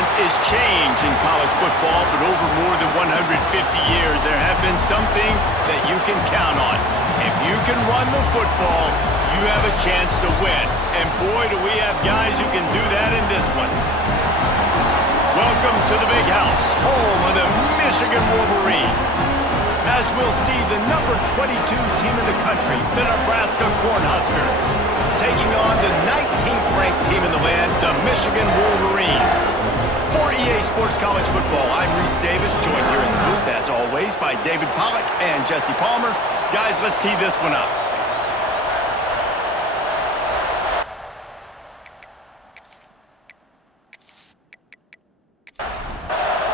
constant is change in college football, but over more than 150 years, there have been some things that you can count on. If you can run the football, you have a chance to win. And boy, do we have guys who can do that in this one. Welcome to the Big House, home of the Michigan Wolverines. As we'll see, the number 22 team in the country, the Nebraska Cornhuskers, taking on the 19th ranked team in the land, the Michigan Wolverines. For EA Sports College Football, I'm Reese Davis, joined here in the booth, as always, by David Pollack and Jesse Palmer. Guys, let's tee this one up.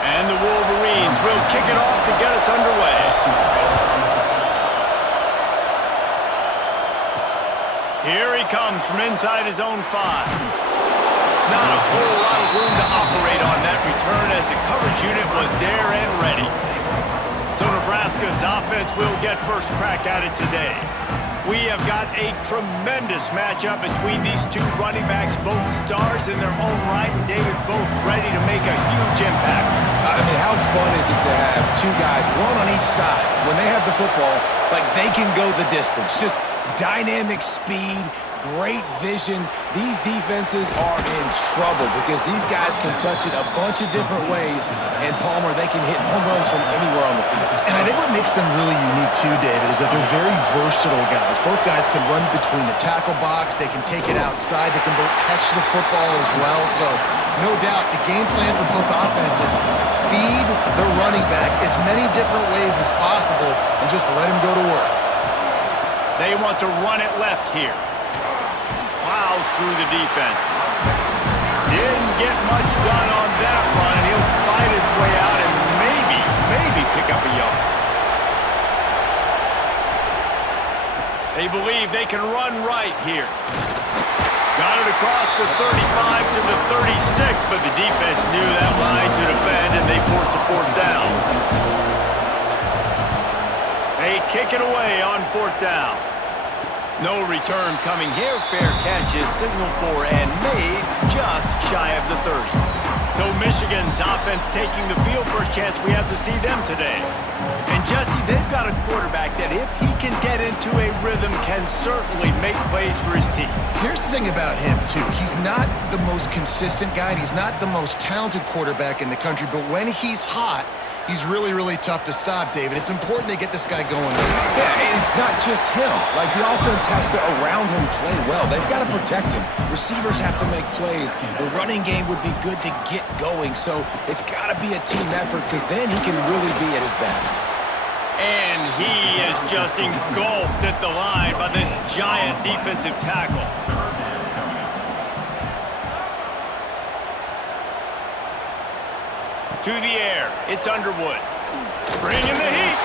And the Wolverines will kick it off to get us underway. Here he comes from inside his own 5. Not a whole lot of room to operate on that return as the coverage unit was there and ready. So Nebraska's offense will get first crack at it today. We have got a tremendous matchup between these two running backs, both stars in their own right, and David, both ready to make a huge impact. I mean, how fun is it to have two guys, one on each side, when they have the football, like they can go the distance. Just dynamic speed, great vision. These defenses are in trouble because these guys can touch it a bunch of different ways, and Palmer, they can hit home runs from anywhere on the field. And I think what makes them really unique too, David, is that they're very versatile guys. Both guys can run between the tackle box, they can take it outside, they can both catch the football as well. So no doubt the game plan for both offenses, feed the running back as many different ways as possible and just let him go to work. They want to run it left here. Plows through the defense. Didn't get much done on that run, and he'll fight his way out and maybe pick up a yard. They believe they can run right here. Got it across the 35 to the 36, but the defense knew that line to defend, and they force a 4th down. They kick it away on 4th down. No return coming here. Fair catch is signaled for and made just shy of the 30. So Michigan's offense taking the field. First chance we have to see them today. And Jesse, they've got a quarterback that if he can get into a rhythm can certainly make plays for his team. Here's the thing about him, too. He's not the most consistent guy, and he's not the most talented quarterback in the country, but when he's hot, he's really, really tough to stop, David. It's important they get this guy going. Yeah, and it's not just him. Like, the offense has to, around him, play well. They've got to protect him. Receivers have to make plays. The running game would be good to get going, so it's got to be a team effort because then he can really be at his best. And he is just engulfed at the line by this giant defensive tackle. To the air, it's Underwood. Bringing the heat.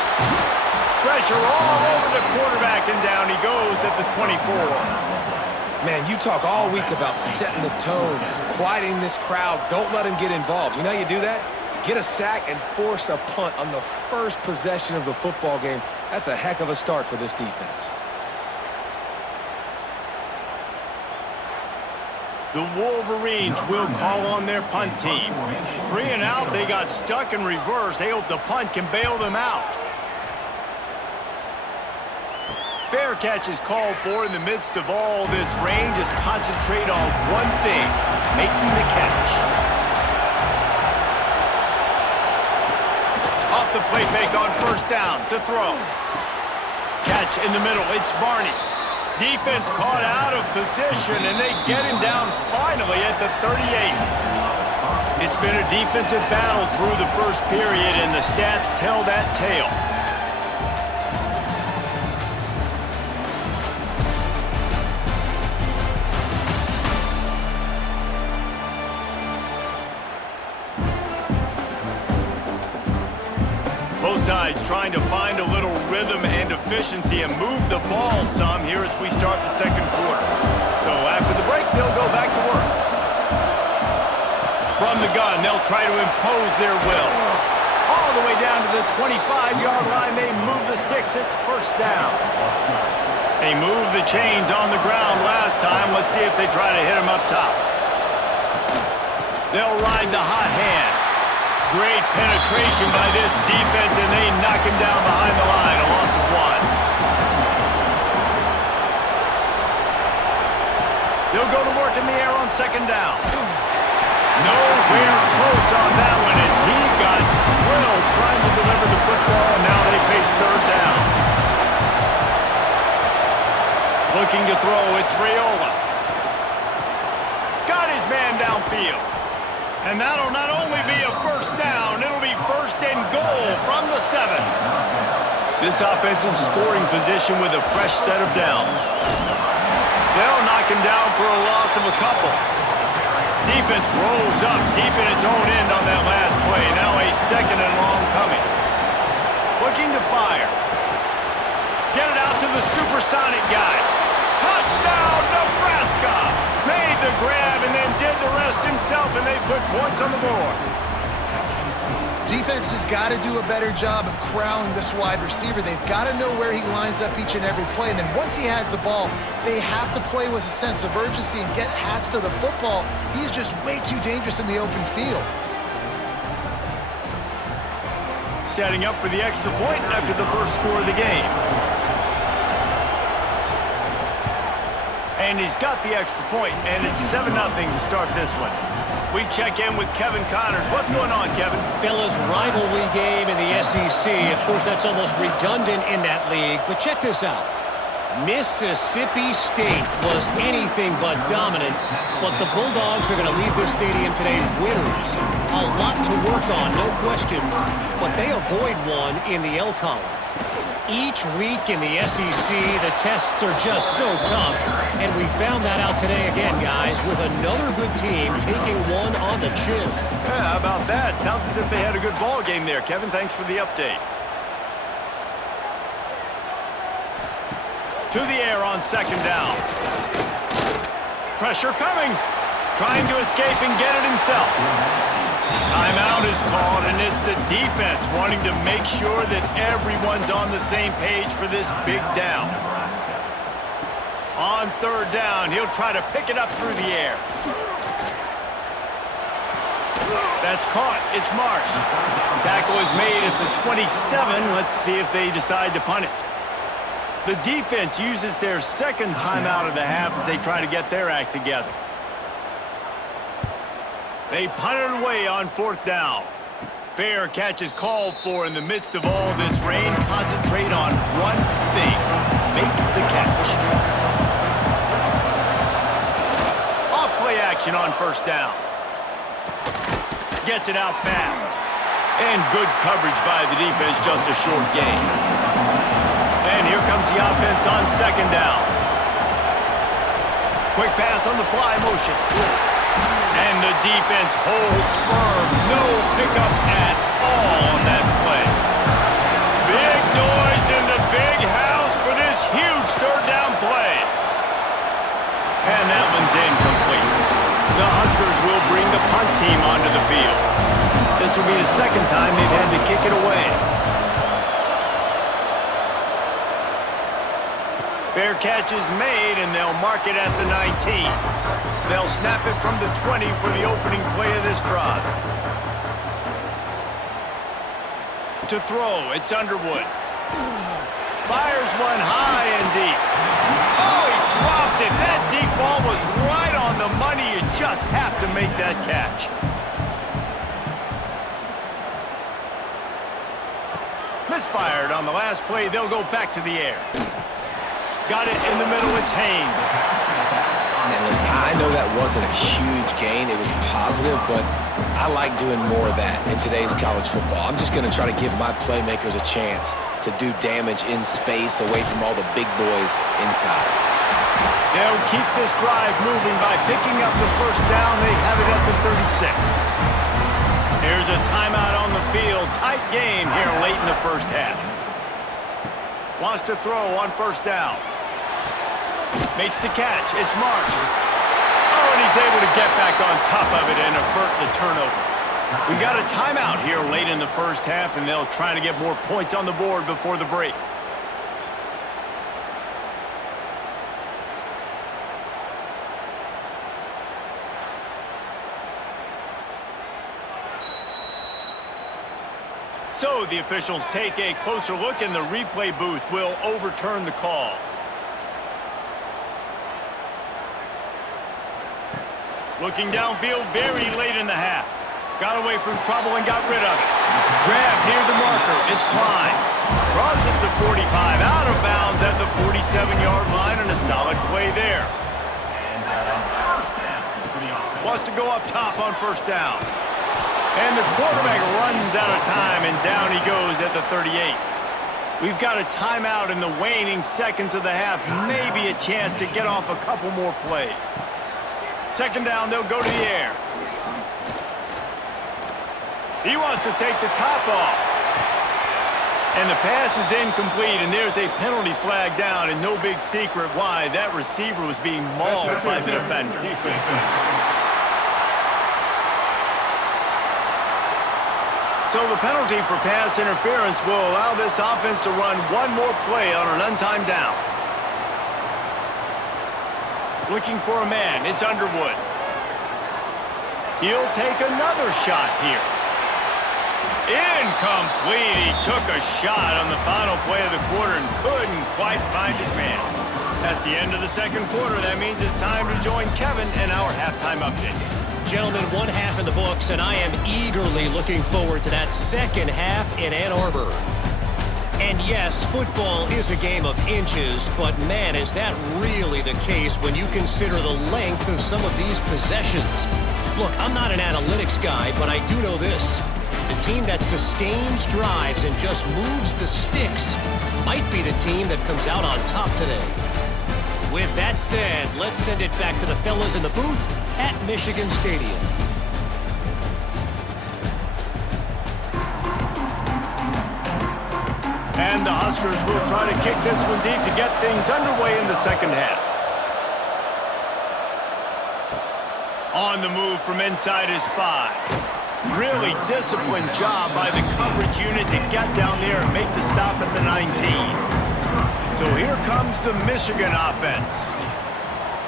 Pressure all over the quarterback, and down he goes at the 24. Man, you talk all week about setting the tone, quieting this crowd. Don't let him get involved. You know how you do that? Get a sack and force a punt on the first possession of the football game. That's a heck of a start for this defense. The Wolverines will call on their punt team. 3 and out, they got stuck in reverse. They hope the punt can bail them out. Fair catch is called for in the midst of all this rain. Just concentrate on one thing, making the catch. Off the play fake on 1st down to throw. Catch in the middle, it's Barney. Defense caught out of position, and they get him down finally at the 38. It's been a defensive battle through the first period, and the stats tell that tale. Both sides trying to find a little rhythm and efficiency and move the ball some here as we start the 2nd quarter. So after the break, they'll go back to work. From the gun, they'll try to impose their will. All the way down to the 25-yard line, they move the sticks. It's 1st down. They moved the chains on the ground last time. Let's see if they try to hit them up top. They'll ride the hot hand. Great penetration by this defense, and they knock him down behind the line. A loss of 1. They'll go to work in the air on second down. Nowhere close on that one as he got drilled trying to deliver the football, and now they face third down. Looking to throw, it's Raiola. Got his man downfield. And that'll not only be a first down, it'll be first and goal from the 7. This offense in scoring position with a fresh set of downs. They'll knock him down for a loss of a couple. Defense rolls up deep in its own end on that last play. Now a second and long coming. Looking to fire. Get it out to the supersonic guy. Touchdown, Nebraska! Made the grab and then did the rest himself, and they put points on the board. Defense has got to do a better job of corralling this wide receiver. They've got to know where he lines up each and every play, and then once he has the ball, they have to play with a sense of urgency and get hats to the football. He's just way too dangerous in the open field. Setting up for the extra point after the first score of the game. And he's got the extra point, and it's 7-0 to start this one. We check in with Kevin Connors. What's going on, Kevin? Fellas, rivalry game in the SEC. Of course, that's almost redundant in that league, but check this out. Mississippi State was anything but dominant, but the Bulldogs are going to leave this stadium today winners. A lot to work on, no question, but they avoid one in the L column. Each week in the SEC, the tests are just so tough, and we found that out today again, guys, with another good team taking one on the chin. Yeah, how about that? Sounds as if they had a good ball game there. Kevin, thanks for the update. To the air on second down. Pressure coming. Trying to escape and get it himself. Timeout is called, and it's the defense wanting to make sure that everyone's on the same page for this big down. On third down, he'll try to pick it up through the air. That's caught. It's Marsh. Tackle is made at the 27. Let's see if they decide to punt it. The defense uses their second timeout of the half as they try to get their act together. They punt it away on fourth down. Fair catch is called for in the midst of all this rain. Concentrate on one thing. Make the catch. Off play action on first down. Gets it out fast. And good coverage by the defense, just a short gain. And here comes the offense on second down. Quick pass on the fly motion. And the defense holds firm. No pickup at all on that play. Big noise in the big house for this huge third down play. And that one's incomplete. The Huskers will bring the punt team onto the field. This will be the second time they've had to kick it away. Fair catch is made, and they'll mark it at the 19. They'll snap it from the 20 for the opening play of this drive. To throw, it's Underwood. Fires one high and deep. Oh, he dropped it. That deep ball was right on the money. You just have to make that catch. Misfired on the last play. They'll go back to the air. Got it in the middle. It's Haynes. And listen, I know that wasn't a huge gain. It was positive, but I like doing more of that in today's college football. I'm just going to try to give my playmakers a chance to do damage in space away from all the big boys inside. They'll keep this drive moving by picking up the first down. They have it at the 36. Here's a timeout on the field. Tight game here late in the first half. Wants to throw on first down. Makes the catch. It's Marsh. Oh, and he's able to get back on top of it and avert the turnover. We got a timeout here late in the first half, and they'll try to get more points on the board before the break. So the officials take a closer look, and the replay booth will overturn the call. Looking downfield very late in the half. Got away from trouble and got rid of it. Grab near the marker. It's Klein. Crosses the 45 out of bounds at the 47-yard line, and a solid play there. Wants to go up top on first down. And the quarterback runs out of time, and down he goes at the 38. We've got a timeout in the waning seconds of the half. Maybe a chance to get off a couple more plays. Second down, they'll go to the air. He wants to take the top off. And the pass is incomplete, and there's a penalty flag down, and no big secret why. That receiver was being mauled by the defender. So the penalty for pass interference will allow this offense to run one more play on an untimed down. Looking for a man, it's Underwood. He'll take another shot here. Incomplete. He took a shot on the final play of the quarter and couldn't quite find his man. That's the end of the second quarter. That means it's time to join Kevin in our halftime update. Gentlemen, one half in the books, and I am eagerly looking forward to that second half in Ann Arbor. And yes, football is a game of inches, but man, is that really the case when you consider the length of some of these possessions. Look, I'm not an analytics guy, but I do know this. The team that sustains drives and just moves the sticks might be the team that comes out on top today. With that said, let's send it back to the fellas in the booth at Michigan Stadium. And the Huskers will try to kick this one deep to get things underway in the second half. On the move from inside his 5. Really disciplined job by the coverage unit to get down there and make the stop at the 19. So here comes the Michigan offense.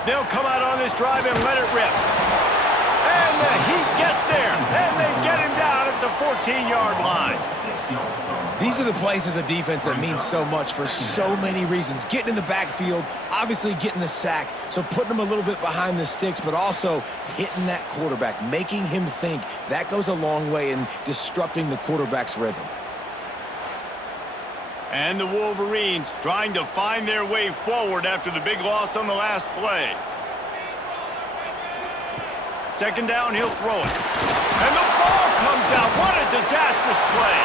They'll come out on this drive and let it rip. And the Heat gets there, and they get him down at the 14-yard line. These are the plays as a defense that mean so much for so many reasons. Getting in the backfield, obviously getting the sack, so putting him a little bit behind the sticks, but also hitting that quarterback, making him think. That goes a long way in disrupting the quarterback's rhythm. And the Wolverines trying to find their way forward after the big loss on the last play. Second down, he'll throw it. And the ball comes out. What a disastrous play.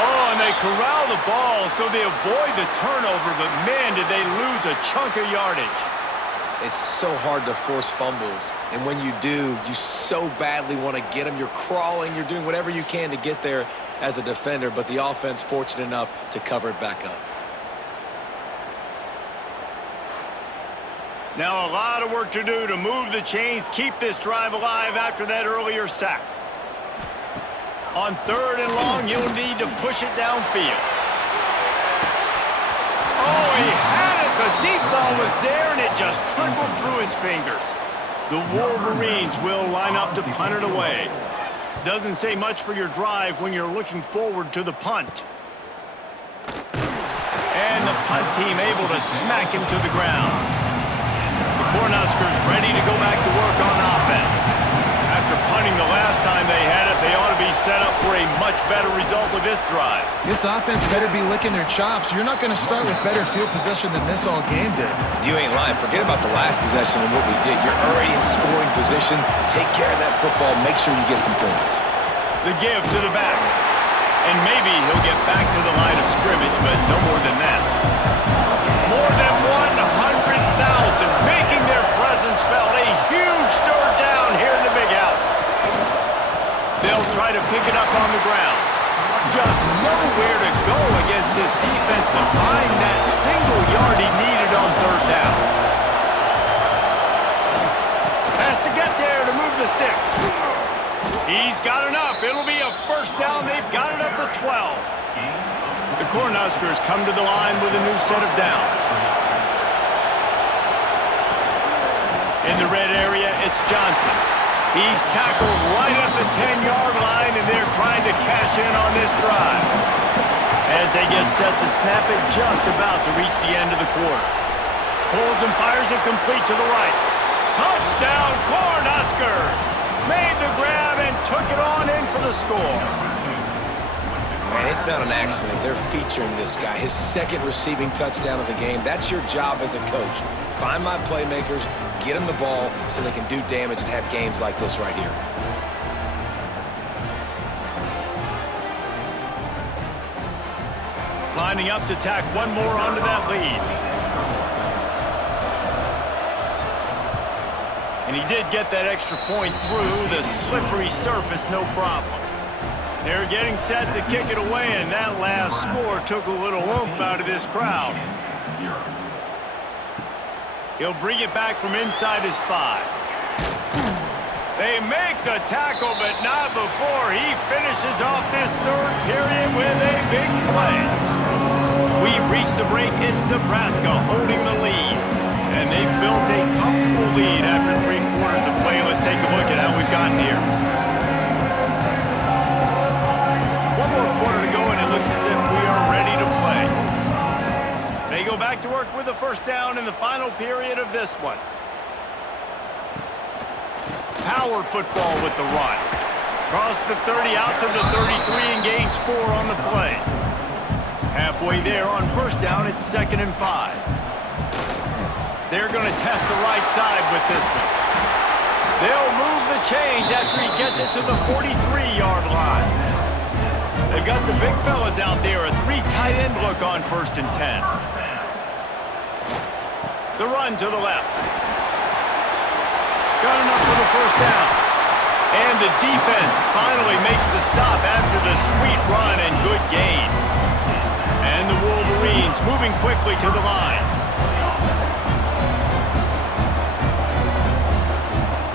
Oh, and they corral the ball so they avoid the turnover, but man, did they lose a chunk of yardage. It's so hard to force fumbles, and when you do, you so badly want to get them. You're crawling, you're doing whatever you can to get there as a defender, but the offense fortunate enough to cover it back up. Now a lot of work to do to move the chains, keep this drive alive after that earlier sack. On third and long, you'll need to push it downfield. Oh, he had it. The deep ball was there, and it just trickled through his fingers. The Wolverines will line up to punt it away. Doesn't say much for your drive when you're looking forward to the punt. And the punt team able to smack him to the ground. The Cornhuskers ready to go back to work on offense. After punting the last time they had it, they ought to be set up for a much better result with this drive. This offense better be licking their chops. You're not going to start with better field possession than this all game did. You ain't lying. Forget about the last possession and what we did. You're already in scoring position. Take care of that football. Make sure you get some points. The give to the back. And maybe he'll get back to the line of scrimmage, but no more than that. More than 100,000 making their presence felt. A huge third down here in the big house. They'll try to pick it up on the ground. Just nowhere to go against this defense to find that single yard he needed on third down. Has to get there to move the sticks. He's got enough. It'll be a first down. They've got it up to 12. The Cornhuskers come to the line with a new set of downs. In the red area, it's Johnson. He's tackled right at the 10-yard line, and they're trying to cash in on this drive. as they get set to snap it just about to reach the end of the quarter. Pulls and fires it complete to the right. Touchdown, Cornhuskers! Made the grab and took it on in for the score. Man, it's not an accident. They're featuring this guy. His second receiving touchdown of the game. That's your job as a coach. Find my playmakers, get them the ball so they can do damage and have games like this right here. Lining up to tack one more onto that lead. And he did get that extra point through the slippery surface, no problem. They're getting set to kick it away, and that last score took a little oomph out of this crowd. He'll bring it back from inside his 5. They make the tackle, but not before he finishes off this third period with a big play. We've reached the break. It's Nebraska holding the lead. And they've built a comfortable lead after 3 quarters of play. Let's take a look at how we've gotten here. One more quarter to go, and it looks as if we are ready to play. They go back to work with a first down in the final period of this one. Power football with the run. Cross the 30 out to the 33 and gains 4 on the play. Halfway there on first down, it's 2nd and 5. They're going to test the right side with this one. They'll move the chains after he gets it to the 43-yard line. They've got the big fellas out there, a 3 tight end look on 1st and 10. The run to the left. Got enough for the first down. And the defense finally makes the stop after the sweet run and good gain. And the Wolverines moving quickly to the line.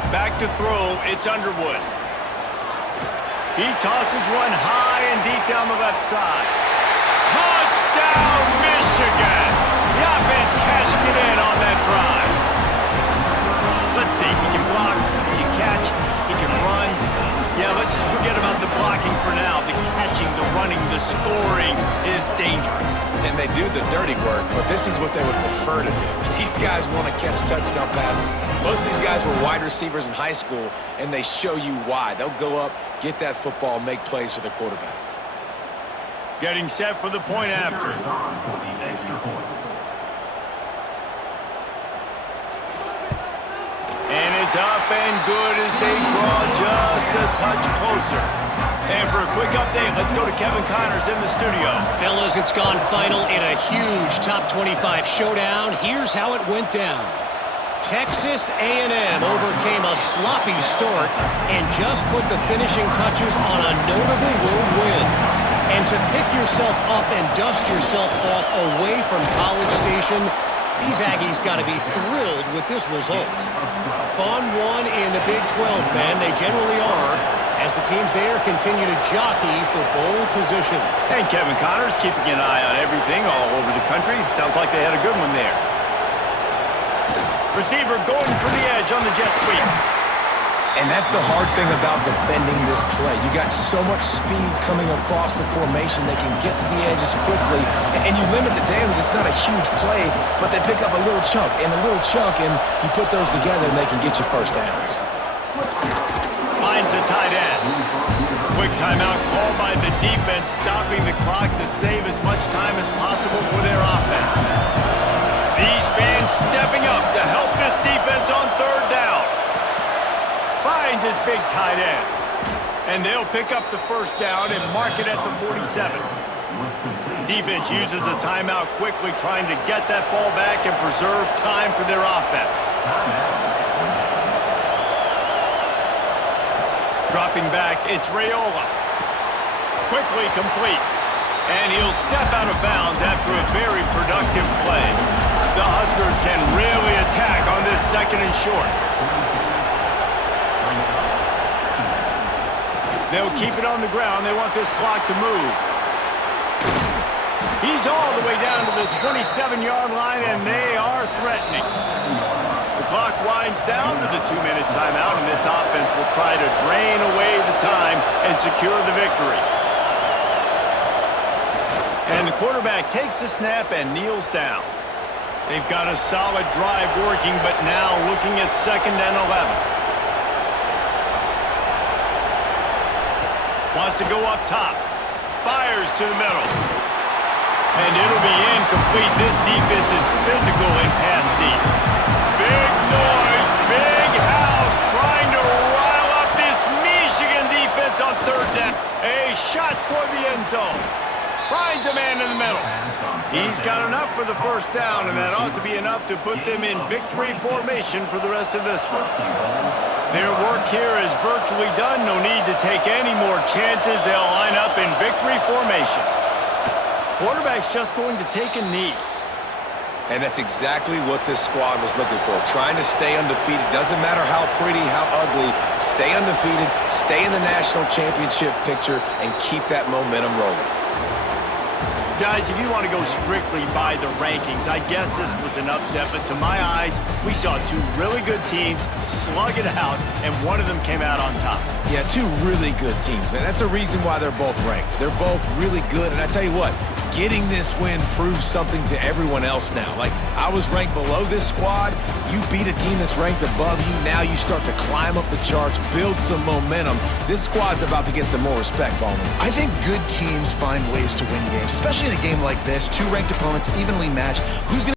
Back to throw, it's Underwood. He tosses one high and deep down the left side. Touchdown, Michigan! The offense cashing it in on that drive. Let's see, he can block, he can catch, he can run. Yeah, let's just forget about the blocking for now. The catching, the running, the scoring is dangerous. And they do the dirty work, but this is what they would prefer to do. These guys want to catch touchdown passes. Most of these guys were wide receivers in high school, and they show you why. They'll go up, get that football, make plays for the quarterback. Getting set for the point after. And it's up and good as they draw just a touch closer. And for a quick update, let's go to Kevin Connors in the studio. Fellas, it's gone final in a huge top 25 showdown. Here's how it went down. Texas A&M overcame a sloppy start and just put the finishing touches on a notable road win. And to pick yourself up and dust yourself off away from College Station, these Aggies got to be thrilled with this result. Fun one in the Big 12, man. They generally are, as the teams there continue to jockey for bowl position. And Kevin Connors keeping an eye on everything all over the country. Sounds like they had a good one there. Receiver going for the edge on the jet sweep. And that's the hard thing about defending this play. You got so much speed coming across the formation. They can get to the edges quickly, and you limit the damage. It's not a huge play, but they pick up a little chunk, and you put those together, and they can get you first downs. Finds the tight end. Quick timeout called by the defense, stopping the clock to save as much time as possible for their offense. These fans stepping up to help this defense on third down. Finds his big tight end. And they'll pick up the first down and mark it at the 47. Defense uses a timeout quickly, trying to get that ball back and preserve time for their offense. Dropping back, it's Raiola. Quickly complete. And he'll step out of bounds after a very productive play. The Huskers can really attack on this 2nd and short. They'll keep it on the ground. They want this clock to move. He's all the way down to the 27-yard line, and they are threatening. The clock winds down to the 2-minute timeout, and this offense will try to drain away the time and secure the victory. And And the quarterback takes the snap and kneels down. They've got a solid drive working, but now looking at 2nd and 11. Wants to go up top. Fires to the middle. And it'll be incomplete. This defense is physical and pass deep. Big noise, big house, trying to rile up this Michigan defense on 3rd down. A shot toward the end zone. Finds a man in the middle. He's got enough for the 1st down, and that ought to be enough to put them in victory formation for the rest of this one. Their work here is virtually done. No need to take any more chances. They'll line up in victory formation. Quarterback's just going to take a knee. And that's exactly what this squad was looking for. Trying to stay undefeated. Doesn't matter how pretty, how ugly. Stay undefeated, stay in the national championship picture, and keep that momentum rolling. Guys, if you want to go strictly by the rankings, I guess this was an upset, but to my eyes, we saw 2 really good teams slug it out, and one of them came out on top. Yeah, 2 really good teams, man. That's a reason why they're both ranked. They're both really good, and I tell you what, getting this win proves something to everyone else now. Like, I was ranked below this squad. You beat a team that's ranked above you. Now you start to climb up the charts, build some momentum. This squad's about to get some more respect, Bowman. I think good teams find ways to win games, especially in a game like this. 2 ranked opponents evenly matched. Who's going